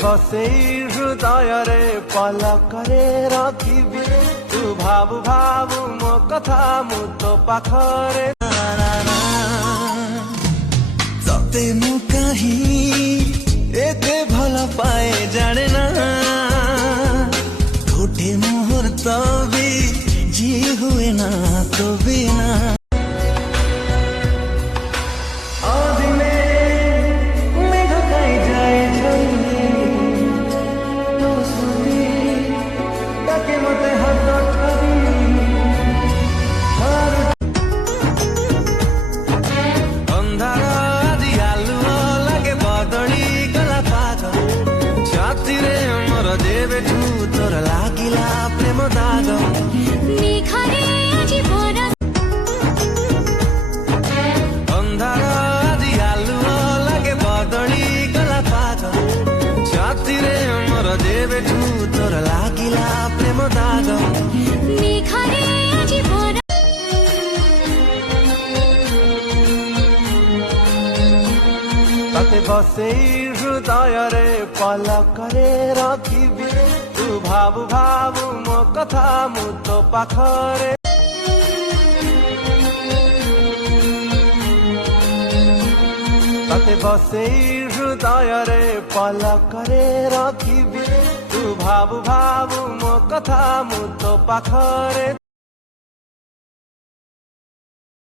ବସେଇ ହୃଦୟରେ ପଲକରେ ରଖିବି ତୁ ଭାବୁ ଭାବୁ ମୋ କଥା ମୁଁ ତୋ ପାଖରେ ତତେ ମୁଁ କାହିଁ ଏତେ ଭଲ ପାଏ ଜାଣେ ନା ଗୋଟେ ମୁହୂର୍ତ୍ତ ବି ଜି ହୁଏ ନା ତୋ ବିନା ଯେବେଠୁ ତୋର ଲାଗିଲା ପ୍ରେମ ଦାଗ ଅନ୍ଧାର ଆଜି ଆଲୁଅ ଲାଗେ ବଦଳି ଗଲା ପାଗ ଛାତିରେ ମୋର ଯେବେଠୁ ତୋର ଲାଗିଲା ପ୍ରେମ ଦାଗ ତତେ ବସେଇ ହୃଦୟରେ ପଲକରେ ରଖିବି ତୁ ଭାବୁ ଭାବୁ ମୋ କଥା ମୁଁ ତୋ ପାଖରେ ତତେ ବସେଇ ହୃଦୟରେ ପଲକରେ ରଖିବି ତୁ ଭାବୁ ଭାବୁ ମୋ କଥା ମୁଁ ତୋ ପାଖରେ